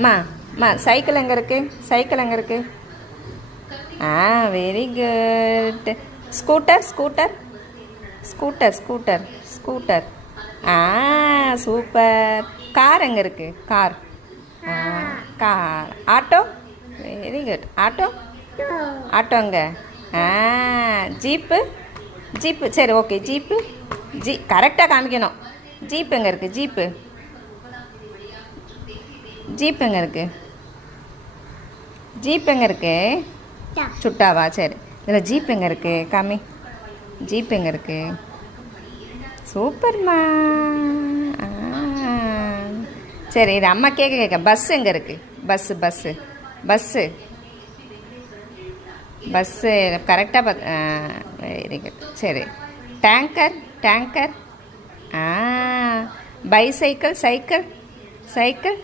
அம்மா அம்மா சைக்கிள் எங்கே இருக்குது? சைக்கிள் எங்கே இருக்குது? Very good. Scooter scooter scooter scooter scooter super. Car எங்கே இருக்குது? Car car. Auto very good. Auto auto எங்கே? ஜீப்பு ஜீப்பு சரி ஓகே. ஜீப்பு கரெக்டாக காமிக்கணும். ஜீப் எங்கே இருக்குது? ஜீப்பு ஜீப் எங்கே இருக்குது? ஜீப் எங்கே இருக்குது? சுட்டாவா? சரி, இதில் ஜீப் எங்கே இருக்குது? காமி. ஜீப் எங்கே இருக்குது? சூப்பர்மா. சரி, இது அம்மா கேட்க பஸ் எங்கே இருக்குது? பஸ்ஸு பஸ்ஸு பஸ்ஸு பஸ்ஸு கரெக்டாக வெரி குட். சரி, tanker tanker bicycle cycle cycle